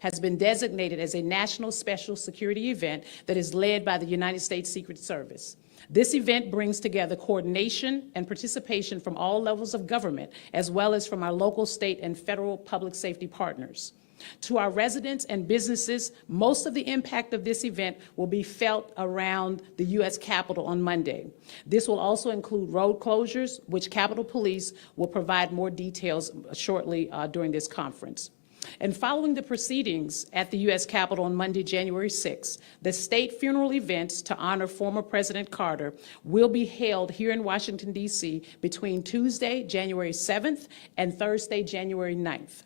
has been designated as a national special security event that is led by the United States Secret Service. This event brings together coordination and participation from all levels of government, as well as from our local, state, and federal public safety partners. To our residents and businesses, most of the impact of this event will be felt around the U.S. Capitol on Monday. This will also include road closures, which Capitol Police will provide more details shortly during this conference. And following the proceedings at the U.S. Capitol on Monday, January 6th, the state funeral events to honor former President Carter will be held here in Washington, D.C. between Tuesday, January 7th and Thursday, January 9th.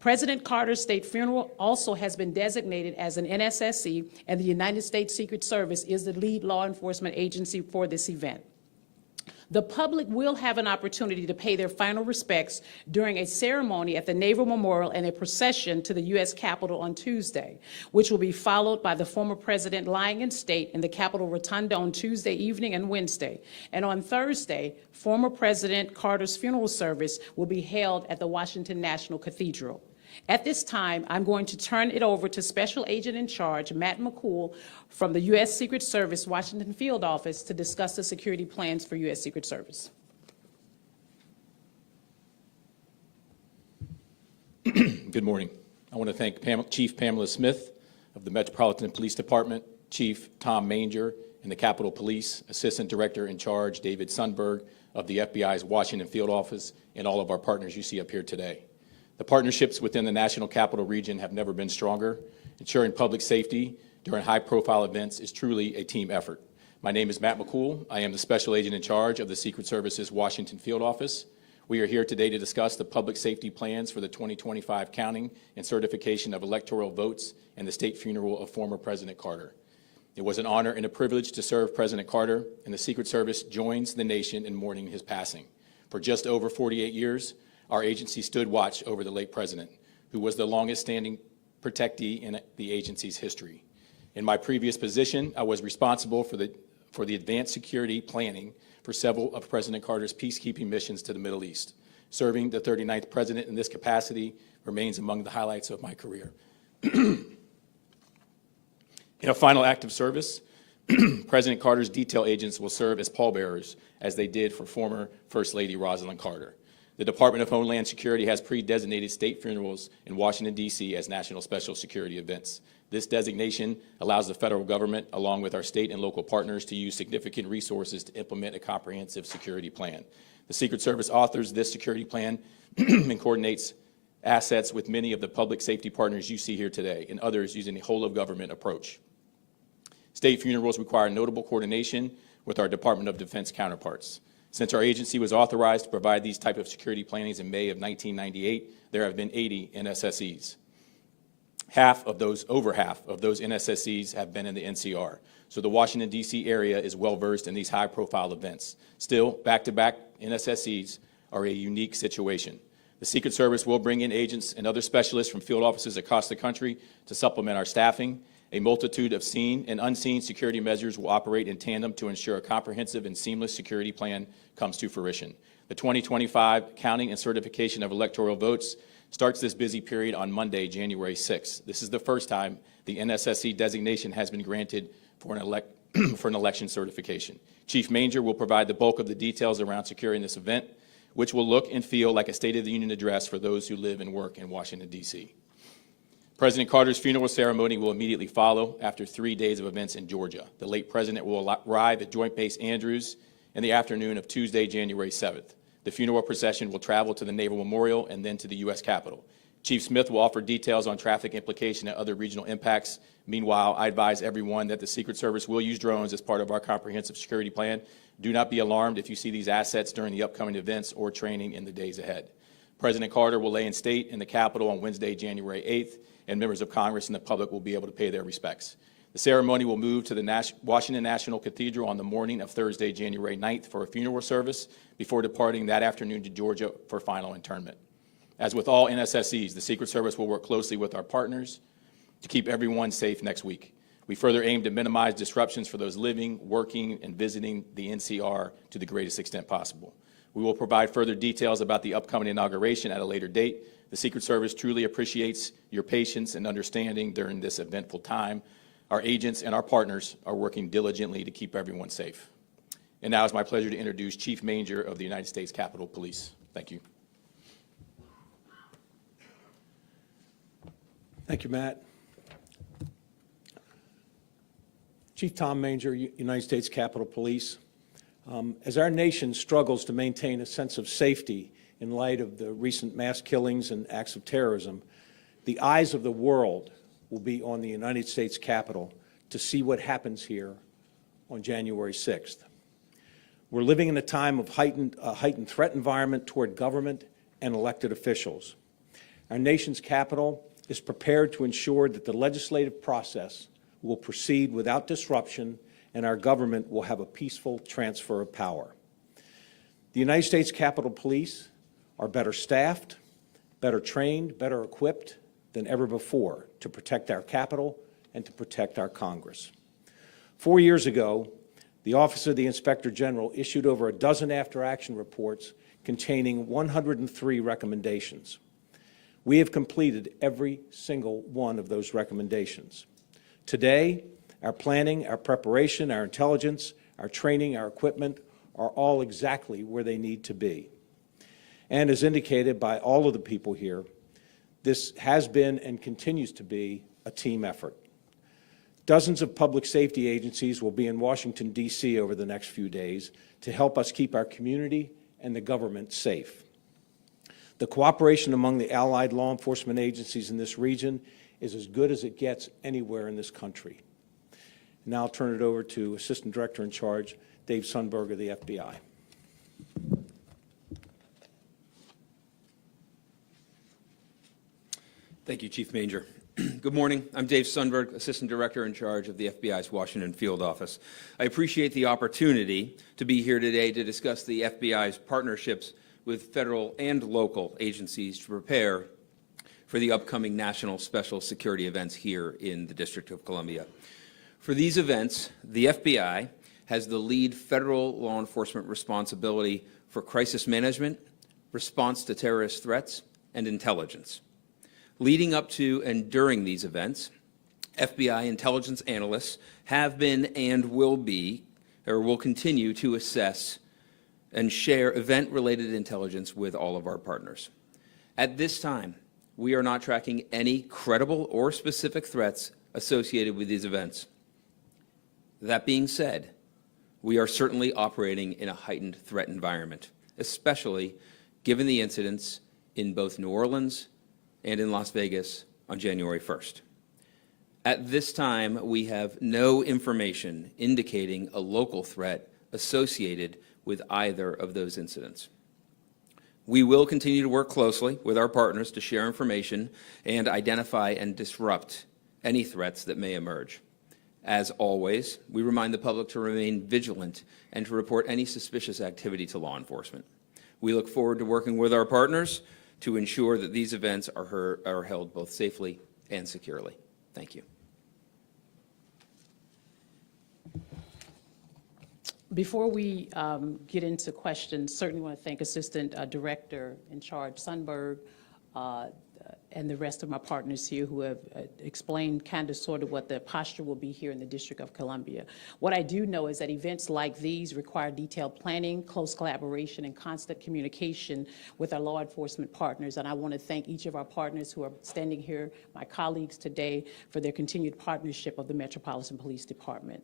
President Carter's state funeral also has been designated as an NSSE, and the United States Secret Service is the lead law enforcement agency for this event. The public will have an opportunity to pay their final respects during a ceremony at the Naval Memorial and a procession to the U.S. Capitol on Tuesday, which will be followed by the former president lying in state in the Capitol Rotunda on Tuesday evening and Wednesday. And on Thursday, former President Carter's funeral service will be held at the Washington National Cathedral. At this time, I'm going to turn it over to Special Agent in Charge, Matt McCool, from the U.S. Secret Service Washington Field Office to discuss the security plans for U.S. Secret Service. Good morning. I want to thank Chief Pamela Smith of the Metropolitan Police Department, Chief Tom Manger in the Capitol Police, Assistant Director in Charge David Sundberg of the FBI's Washington Field Office, and all of our partners you see up here today. The partnerships within the National Capital Region have never been stronger. Ensuring public safety during high-profile events is truly a team effort. My name is Matt McCool. I am the Special Agent in Charge of the Secret Service's Washington Field Office. We are here today to discuss the public safety plans for the 2025 counting and certification of electoral votes and the state funeral of former President Carter. It was an honor and a privilege to serve President Carter, and the Secret Service joins the nation in mourning his passing. For just over 48 years, our agency stood watch over the late president, who was the longest-standing protectee in the agency's history. In my previous position, I was responsible for the advanced security planning for several of President Carter's peacekeeping missions to the Middle East. Serving the 39th president in this capacity remains among the highlights of my career. In a final act of service, President Carter's detail agents will serve as pallbearers, as they did for former First Lady Rosalind Carter. The Department of Homeland Security has pre-designated state funerals in Washington, D.C. as national special security events. This designation allows the federal government, along with our state and local partners, to use significant resources to implement a comprehensive security plan. The Secret Service authors this security plan and coordinates assets with many of the public safety partners you see here today, and others using a whole-of-government approach. State funerals require notable coordination with our Department of Defense counterparts. Since our agency was authorized to provide these type of security plannings in May of 1998, there have been 80 NSSEs. Over half of those NSSEs have been in the NCR. So the Washington, D.C. area is well-versed in these high-profile events. Still, back-to-back NSSEs are a unique situation. The Secret Service will bring in agents and other specialists from field offices across the country to supplement our staffing. A multitude of seen and unseen security measures will operate in tandem to ensure a comprehensive and seamless security plan comes to fruition. The 2025 counting and certification of electoral votes starts this busy period on Monday, January 6th. This is the first time the NSSE designation has been granted for an election certification. Chief Manger will provide the bulk of the details around securing this event, which will look and feel like a State of the Union address for those who live and work in Washington, D.C. President Carter's funeral ceremony will immediately follow after 3 days of events in Georgia. The late president will arrive at Joint Base Andrews in the afternoon of Tuesday, January 7th. The funeral procession will travel to the Naval Memorial and then to the U.S. Capitol. Chief Smith will offer details on traffic implication and other regional impacts. Meanwhile, I advise everyone that the Secret Service will use drones as part of our comprehensive security plan. Do not be alarmed if you see these assets during the upcoming events or training in the days ahead. President Carter will lay in state in the Capitol on Wednesday, January 8th, and members of Congress and the public will be able to pay their respects. The ceremony will move to the Washington National Cathedral on the morning of Thursday, January 9th for a funeral service before departing that afternoon to Georgia for final internment. As with all NSSEs, the Secret Service will work closely with our partners to keep everyone safe next week. We further aim to minimize disruptions for those living, working, and visiting the NCR to the greatest extent possible. We will provide further details about the upcoming inauguration at a later date, The Secret Service truly appreciates your patience and understanding during this eventful time. Our agents and our partners are working diligently to keep everyone safe. And now it's my pleasure to introduce Chief Manger of the United States Capitol Police. Thank you. Thank you, Matt. Chief Tom Manger, United States Capitol Police. As our nation struggles to maintain a sense of safety in light of the recent mass killings and acts of terrorism, the eyes of the world will be on the United States Capitol to see what happens here on January 6th. We're living in a time of heightened threat environment toward government and elected officials. Our nation's Capitol is prepared to ensure that the legislative process will proceed without disruption and our government will have a peaceful transfer of power. The United States Capitol Police are better staffed, better trained, better equipped than ever before to protect our Capitol and to protect our Congress. 4 years ago, the Office of the Inspector General issued over a dozen after-action reports containing 103 recommendations. We have completed every single one of those recommendations. Today, our planning, our preparation, our intelligence, our training, our equipment are all exactly where they need to be. And as indicated by all of the people here, this has been and continues to be a team effort. Dozens of public safety agencies will be in Washington, D.C. over the next few days to help us keep our community and the government safe. The cooperation among the allied law enforcement agencies in this region is as good as it gets anywhere in this country. Now I'll turn it over to Assistant Director in Charge, Dave Sundberg of the FBI. Thank you, Chief Manger. Good morning. I'm Dave Sundberg, Assistant Director in Charge of the FBI's Washington Field Office. I appreciate the opportunity to be here today to discuss the FBI's partnerships with federal and local agencies to prepare for the upcoming national special security events here in the District of Columbia. For these events, the FBI has the lead federal law enforcement responsibility for crisis management, response to terrorist threats, and intelligence. Leading up to and during these events, FBI intelligence analysts have been and will continue to assess and share event-related intelligence with all of our partners. At this time, we are not tracking any credible or specific threats associated with these events. That being said, we are certainly operating in a heightened threat environment, especially given the incidents in both New Orleans and in Las Vegas on January 1st. At this time, we have no information indicating a local threat associated with either of those incidents. We will continue to work closely with our partners to share information and identify and disrupt any threats that may emerge. As always, we remind the public to remain vigilant and to report any suspicious activity to law enforcement. We look forward to working with our partners to ensure that these events are held both safely and securely. Thank you. Before we get into questions, certainly want to thank Assistant Director in Charge Sundberg and the rest of my partners here who have explained kind of sort of what the posture will be here in the District of Columbia. What I do know is that events like these require detailed planning, close collaboration, and constant communication with our law enforcement partners. And I want to thank each of our partners who are standing here, my colleagues today, for their continued partnership of the Metropolitan Police Department.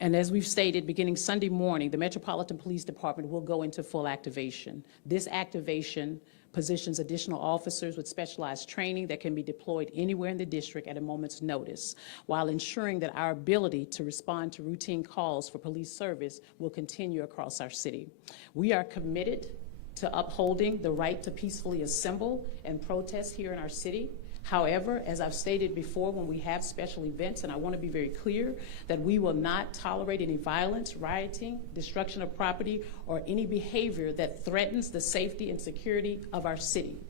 And as we've stated, beginning Sunday morning, the Metropolitan Police Department will go into full activation. This activation positions additional officers with specialized training that can be deployed anywhere in the district at a moment's notice, while ensuring that our ability to respond to routine calls for police service will continue across our city. We are committed to upholding the right to peacefully assemble and protest here in our city. However, as I've stated before, when we have special events, and I want to be very clear that we will not tolerate any violence, rioting, destruction of property, or any behavior that threatens the safety and security of our city.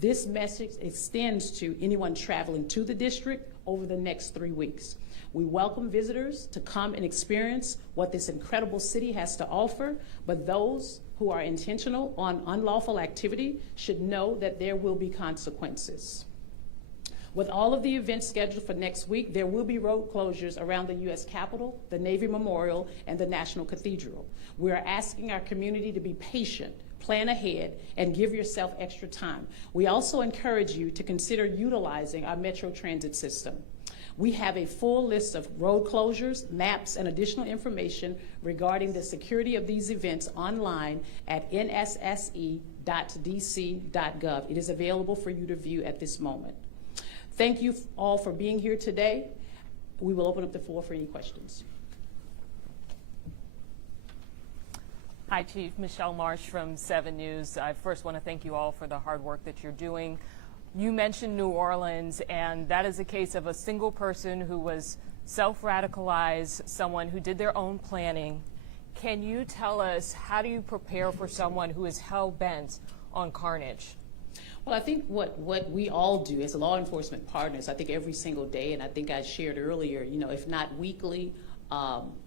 This message extends to anyone traveling to the district over the next 3 weeks. We welcome visitors to come and experience what this incredible city has to offer, but those who are intentional on unlawful activity should know that there will be consequences. With all of the events scheduled for next week, there will be road closures around the U.S. Capitol, the Navy Memorial, and the National Cathedral. We are asking our community to be patient, plan ahead, and give yourself extra time. We also encourage you to consider utilizing our Metro Transit system. We have a full list of road closures, maps, and additional information regarding the security of these events online at nsse.dc.gov. It is available for you to view at this moment. Thank you all for being here today. We will open up the floor for any questions. Hi, Chief. Michelle Marsh from 7 News. I first want to thank you all for the hard work that you're doing. You mentioned New Orleans, and that is a case of a single person who was self-radicalized, someone who did their own planning. Can you tell us, how do you prepare for someone who is hell-bent on carnage? Well, I think what we all do as law enforcement partners, I think every single day, and I think I shared earlier, you know, if not weekly,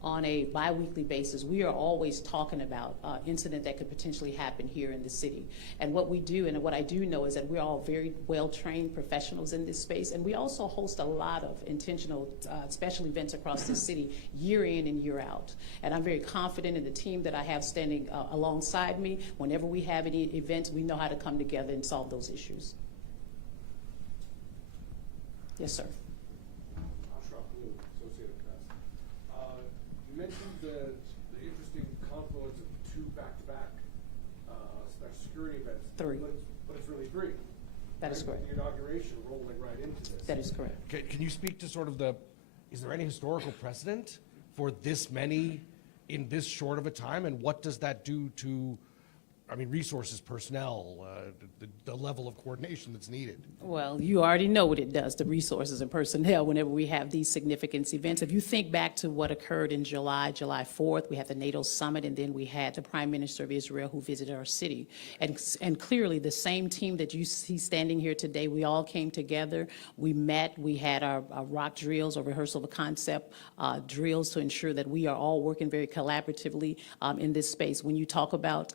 on a bi-weekly basis, we are always talking about incident that could potentially happen here in the city. And what we do, and what I do know, is that we're all very well-trained professionals in this space, and we also host a lot of intentional special events across the city year in and year out. And I'm very confident in the team that I have standing alongside me. Whenever we have any events, we know how to come together and solve those issues. Yes, sir. You mentioned the interesting confluence of two back-to-back special security events. Three. But it's really three. That is correct. The inauguration rolling right into this. That is correct. Can you speak to sort of is there any historical precedent for this many in this short of a time, and what does that do to, I mean, resources, personnel, the level of coordination that's needed? Well, you already know what it does to resources and personnel whenever we have these significant events. If you think back to what occurred in July 4th, we had the NATO summit, and then we had the Prime Minister of Israel who visited our city. And clearly the same team that you see standing here today, we all came together, we met, we had our rock drills or rehearsal of a concept drills to ensure that we are all working very collaboratively in this space. When you talk about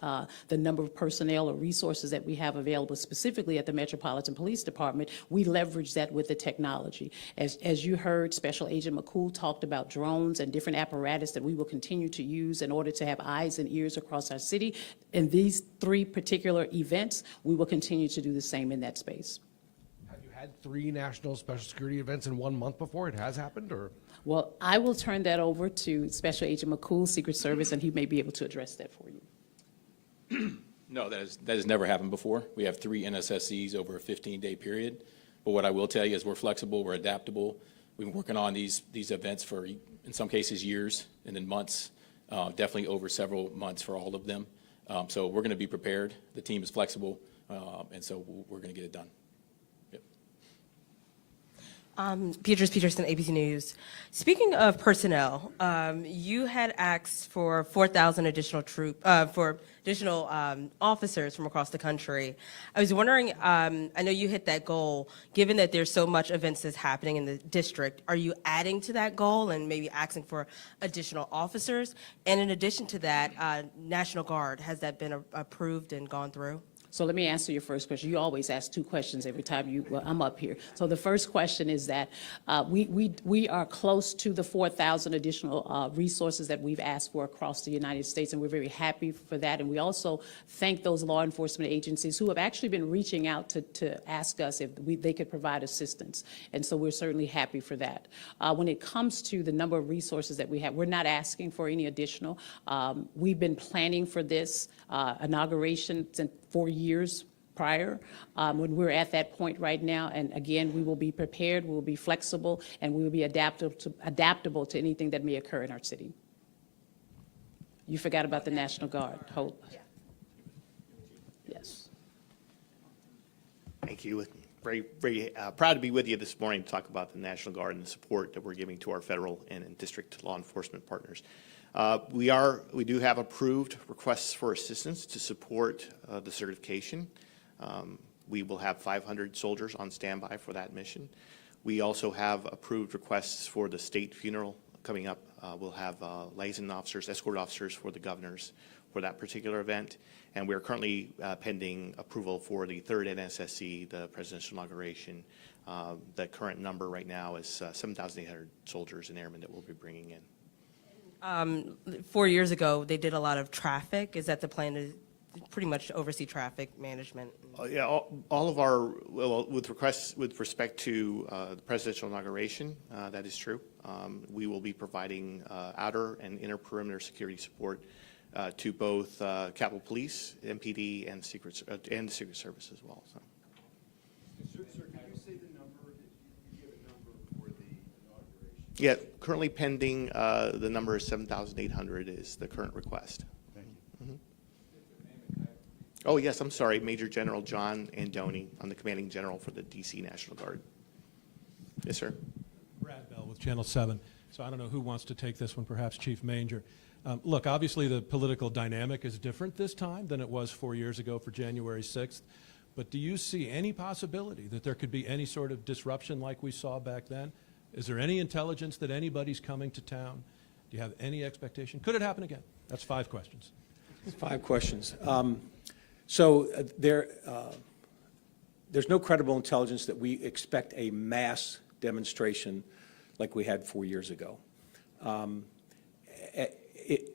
the number of personnel or resources that we have available specifically at the Metropolitan Police Department, we leverage that with the technology. As you heard, Special Agent McCool talked about drones and different apparatus that we will continue to use in order to have eyes and ears across our city. In these three particular events, we will continue to do the same in that space. Have you had 3 national special security events in 1 month before? It has happened, or? Well, I will turn that over to Special Agent McCool, Secret Service, and he may be able to address that for you. No, that has never happened before. We have 3 NSSCs over a 15-day period. But what I will tell you is we're flexible, we're adaptable. We've been working on these events for, in some cases, years and then months, definitely over several months for all of them. So we're going to be prepared. The team is flexible, and so we're going to get it done. Beatrice Peterson, ABC News. Speaking of personnel, you had asked for 4,000 additional officers from across the country. I was wondering, I know you hit that goal. Given that there's so much events that's happening in the district, are you adding to that goal and maybe asking for additional officers? And in addition to that, National Guard, has that been approved and gone through? So let me answer your first question. You always ask 2 questions every time I'm up here. So the first question is that we are close to the 4,000 additional resources that we've asked for across the United States, and we're very happy for that. And we also thank those law enforcement agencies who have actually been reaching out to ask us if they could provide assistance. And so we're certainly happy for that. When it comes to the number of resources that we have, we're not asking for any additional. We've been planning for this inauguration since 4 years prior, when we're at that point right now. And again, we will be prepared, we will be flexible, and we will be adaptable to anything that may occur in our city. You forgot about the National Guard. Hope. Yes. Thank you. Very, very proud to be with you this morning to talk about the National Guard and the support that we're giving to our federal and district law enforcement partners. We do have approved requests for assistance to support the certification. We will have 500 soldiers on standby for that mission. We also have approved requests for the state funeral coming up. We'll have liaison officers, escort officers for the governors for that particular event. And we're currently pending approval for the third NSSC, the presidential inauguration. The current number right now is 7,800 soldiers and airmen that we'll be bringing in. 4 years ago, they did a lot of traffic. Is that the plan to pretty much oversee traffic management? Yeah, all of our, well, with respect to the presidential inauguration, that is true. We will be providing outer and inner perimeter security support to both Capitol Police, MPD, and the Secret Service as well. So. Sir, could you say the number? You give a number for the inauguration? Yeah, currently pending, the number is 7,800 is the current request. Thank you. Mm-hmm. Oh, yes, I'm sorry, Major General John Andoni. I'm the commanding general for the D.C. National Guard. Yes, sir. Brad Bell with Channel 7. So I don't know who wants to take this one, perhaps Chief Manger. Look, obviously the political dynamic is different this time than it was 4 years ago for January 6th. But do you see any possibility that there could be any sort of disruption like we saw back then? Is there any intelligence that anybody's coming to town? Do you have any expectation? Could it happen again? That's 5 questions. 5 questions. There's no credible intelligence that we expect a mass demonstration like we had 4 years ago.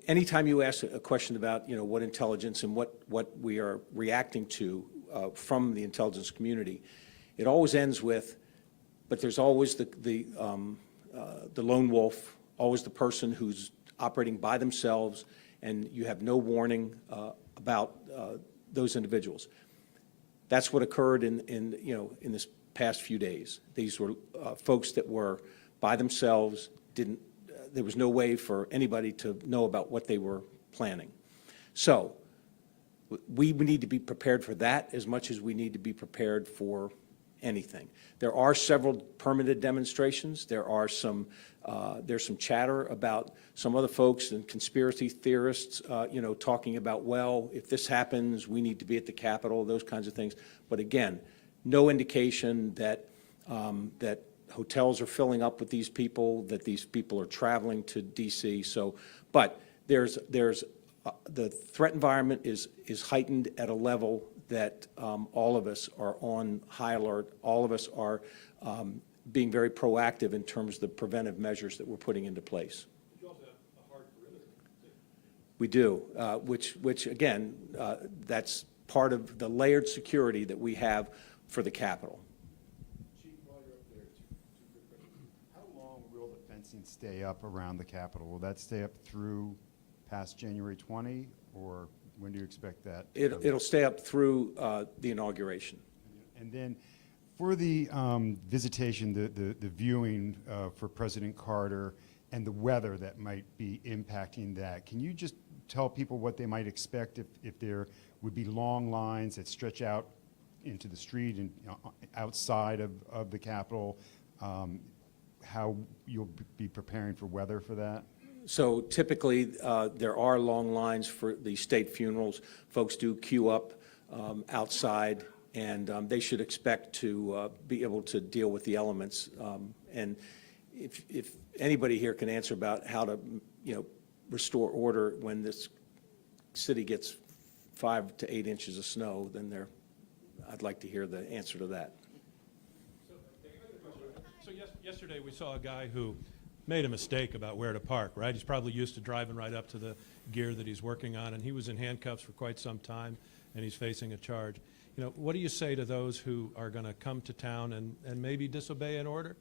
Anytime you ask a question about, what intelligence and what we are reacting to from the intelligence community, it always ends with, but there's always the lone wolf, always the person who's operating by themselves, and you have no warning about those individuals. That's what occurred in this past few days. These were folks that were by themselves, there was no way for anybody to know about what they were planning. So we need to be prepared for that as much as we need to be prepared for anything. There are several permitted demonstrations. There's some chatter about some other folks and conspiracy theorists, talking about, well, if this happens, we need to be at the Capitol, those kinds of things. But again, no indication that hotels are filling up with these people, that these people are traveling to D.C. So, but there's the threat environment is heightened at a level that all of us are on high alert. All of us are being very proactive in terms of the preventive measures that we're putting into place. You also have a hard perimeter. We do, which again, that's part of the layered security that we have for the Capitol. Chief, while you're up there, two quick questions. How long will the fencing stay up around the Capitol? Will that stay up through past January 20, or when do you expect that? It'll stay up through the inauguration. And then for the visitation, the viewing for President Carter and the weather that might be impacting that, can you just tell people what they might expect if there would be long lines that stretch out into the street and outside of the Capitol, how you'll be preparing for weather for that? So typically, there are long lines for the state funerals. Folks do queue up outside, and they should expect to be able to deal with the elements. And if anybody here can answer about how to, restore order when this city gets 5 to 8 inches of snow, then I'd like to hear the answer to that. So yesterday we saw a guy who made a mistake about where to park, right? He's probably used to driving right up to the gear that he's working on, and he was in handcuffs for quite some time, and he's facing a charge. What do you say to those who are going to come to town and maybe disobey an order?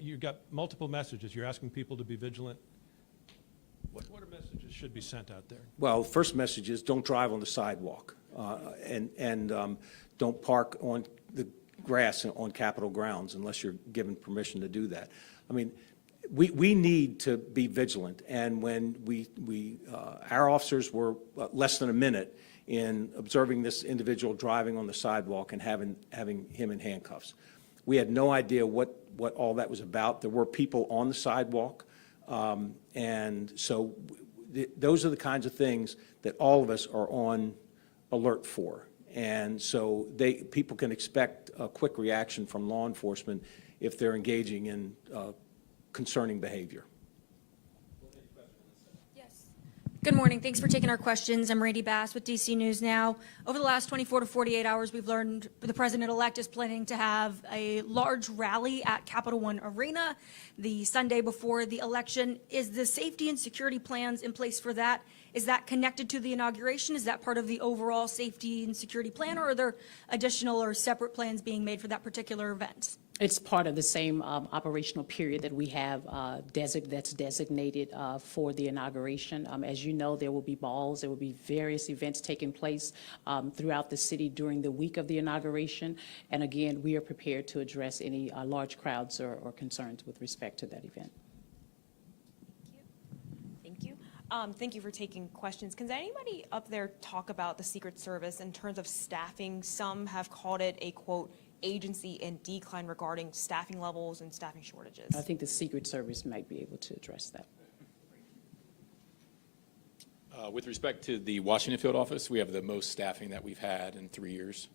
You've got multiple messages. You're asking people to be vigilant. What are messages should be sent out there? Well, the first message is don't drive on the sidewalk, and don't park on the grass on Capitol grounds unless you're given permission to do that. I mean, we need to be vigilant, and when our officers were less than a minute in observing this individual driving on the sidewalk and having him in handcuffs. We had no idea what all that was about. There were people on the sidewalk, and so those are the kinds of things that all of us are on alert for. And so people can expect a quick reaction from law enforcement if they're engaging in concerning behavior. Good morning. Thanks for taking our questions. I'm Randy Bass with DC News Now. Over the last 24 to 48 hours, we've learned the president-elect is planning to have a large rally at Capital One Arena the Sunday before the election. Is the safety and security plans in place for that? Is that connected to the inauguration? Is that part of the overall safety and security plan, or are there additional or separate plans being made for that particular event? It's part of the same operational period that we have that's designated for the inauguration. As you know, there will be balls, there will be various events taking place throughout the city during the week of the inauguration. And again, we are prepared to address any large crowds or concerns with respect to that event. Thank you. Thank you for taking questions. Can anybody up there talk about the Secret Service in terms of staffing? Some have called it a, quote, agency in decline regarding staffing levels and staffing shortages. I think the Secret Service might be able to address that. With respect to the Washington field office, we have the most staffing that we've had in 3 years.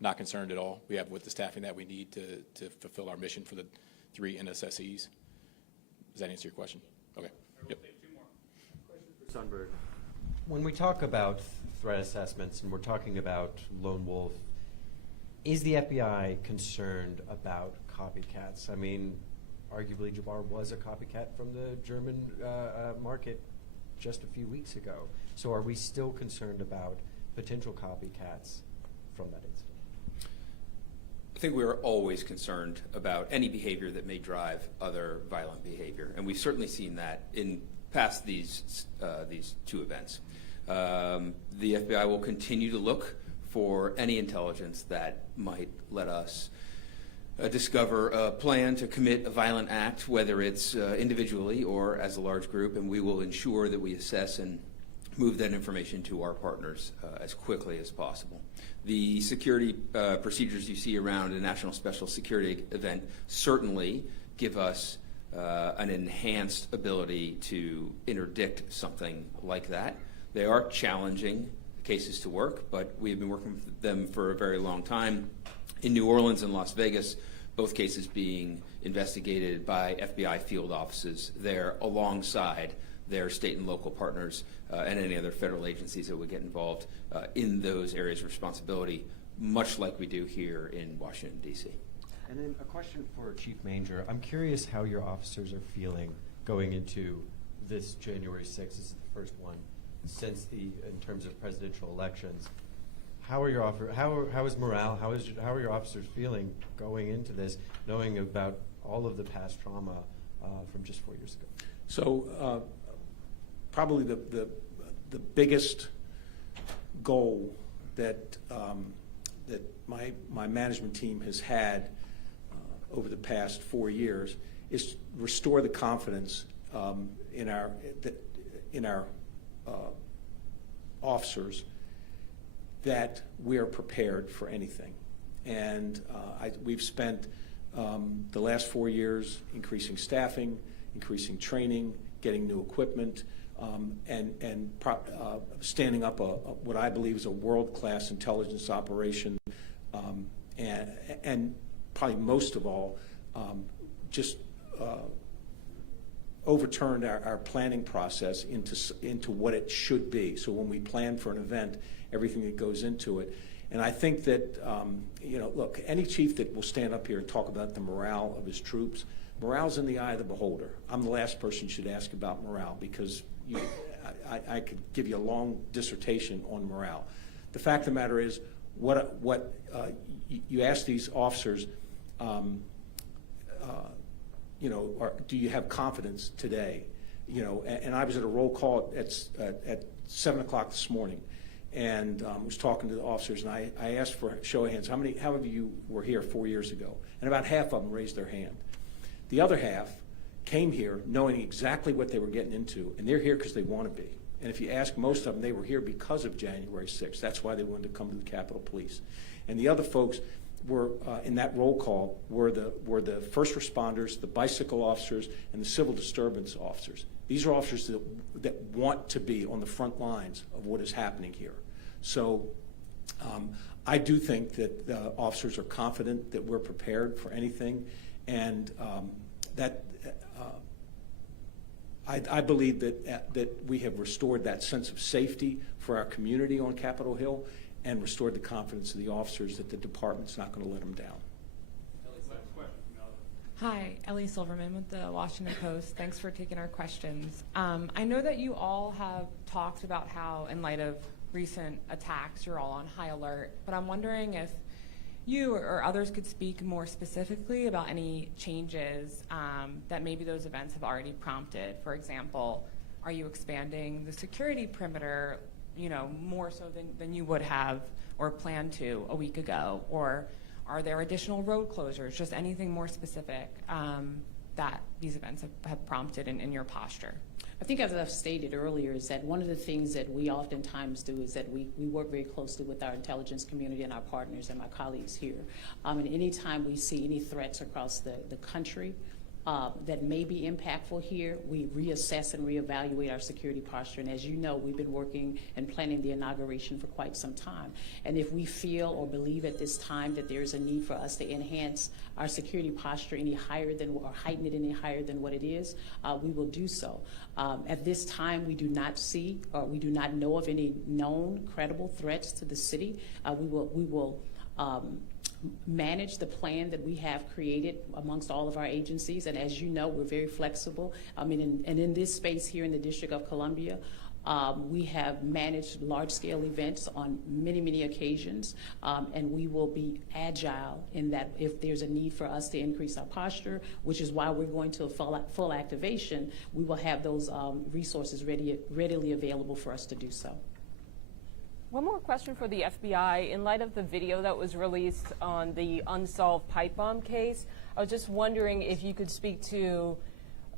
Not concerned at all. We have with the staffing that we need to fulfill our mission for the 3 NSSEs. Does that answer your question? Okay. Yep. Sundberg. When we talk about threat assessments and we're talking about lone wolf, is the FBI concerned about copycats? I mean, arguably Jabbar was a copycat from the German market just a few weeks ago. So are we still concerned about potential copycats from that incident? I think we are always concerned about any behavior that may drive other violent behavior, and we've certainly seen that in past these 2 events. The FBI will continue to look for any intelligence that might let us discover a plan to commit a violent act, whether it's individually or as a large group, and we will ensure that we assess and move that information to our partners as quickly as possible. The security procedures you see around a national special security event certainly give us an enhanced ability to interdict something like that. They are challenging cases to work, but we have been working with them for a very long time. In New Orleans and Las Vegas, both cases being investigated by FBI field offices there alongside their state and local partners and any other federal agencies that would get involved in those areas of responsibility, much like we do here in Washington, D.C. And then a question for Chief Manger. I'm curious how your officers are feeling going into this January 6th. This is the first one since in terms of presidential elections. How are your how is morale? How are your officers feeling going into this, knowing about all of the past trauma from just 4 years ago? So probably the biggest goal that that my management team has had over the past 4 years is restore the confidence in our officers that we are prepared for anything. And we've spent the last 4 years increasing staffing, increasing training, getting new equipment, and standing up what I believe is a world-class intelligence operation, and probably most of all, just overturned our planning process into what it should be. So when we plan for an event, everything that goes into it. And I think that, look, any chief that will stand up here and talk about the morale of his troops, morale's in the eye of the beholder. I'm the last person you should ask about morale because I could give you a long dissertation on morale. The fact of the matter is, you ask these officers, do you have confidence today? And I was at a roll call at 7 o'clock this morning, and was talking to the officers, and I asked for a show of hands. How many of you were here 4 years ago? And about half of them raised their hand. The other half came here knowing exactly what they were getting into, and they're here because they want to be. And if you ask most of them, they were here because of January 6th. That's why they wanted to come to the Capitol Police. And the other folks were in that roll call were the first responders, the bicycle officers, and the civil disturbance officers. These are officers that want to be on the front lines of what is happening here. So I do think that the officers are confident that we're prepared for anything, and I believe that we have restored that sense of safety for our community on Capitol Hill and restored the confidence of the officers that the department's not going to let them down. Hi, Ellie Silverman with the Washington Post. Thanks for taking our questions. I know that you all have talked about how, in light of recent attacks, you're all on high alert, but I'm wondering if you or others could speak more specifically about any changes that maybe those events have already prompted. For example, are you expanding the security perimeter, more so than you would have or planned to a week ago? Or are there additional road closures? Just anything more specific that these events have prompted in your posture? I think, as I've stated earlier, is that one of the things that we oftentimes do is that we work very closely with our intelligence community and our partners and my colleagues here. And anytime we see any threats across the country that may be impactful here, we reassess and reevaluate our security posture. And as you know, we've been working and planning the inauguration for quite some time. And if we feel or believe at this time that there's a need for us to enhance our security posture any higher than, or heighten it any higher than what it is, we will do so. At this time, we do not see, or we do not know of any known credible threats to the city. We will manage the plan that we have created amongst all of our agencies. And as you know, we're very flexible. And in this space here in the District of Columbia, we have managed large-scale events on many, many occasions, and we will be agile in that if there's a need for us to increase our posture, which is why we're going to a full activation, we will have those resources readily available for us to do so. One more question for the FBI. In light of the video that was released on the unsolved pipe bomb case, I was just wondering if you could speak to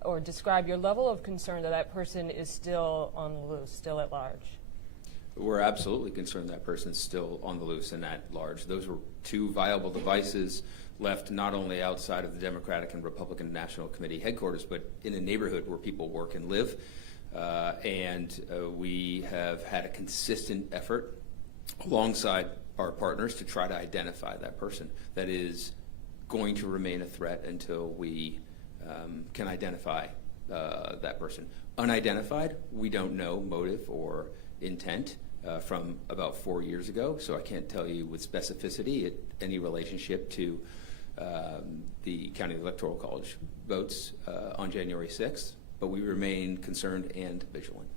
or describe your level of concern that that person is still on the loose, still at large. We're absolutely concerned that person's still on the loose and at large. Those were two viable devices left not only outside of the Democratic and Republican National Committee headquarters, but in a neighborhood where people work and live. We have had a consistent effort alongside our partners to try to identify that person. That is going to remain a threat until we can identify that person. Unidentified, we don't know motive or intent from about 4 years ago, so I can't tell you with specificity any relationship to the County Electoral College votes on January 6th. But we remain concerned and vigilant.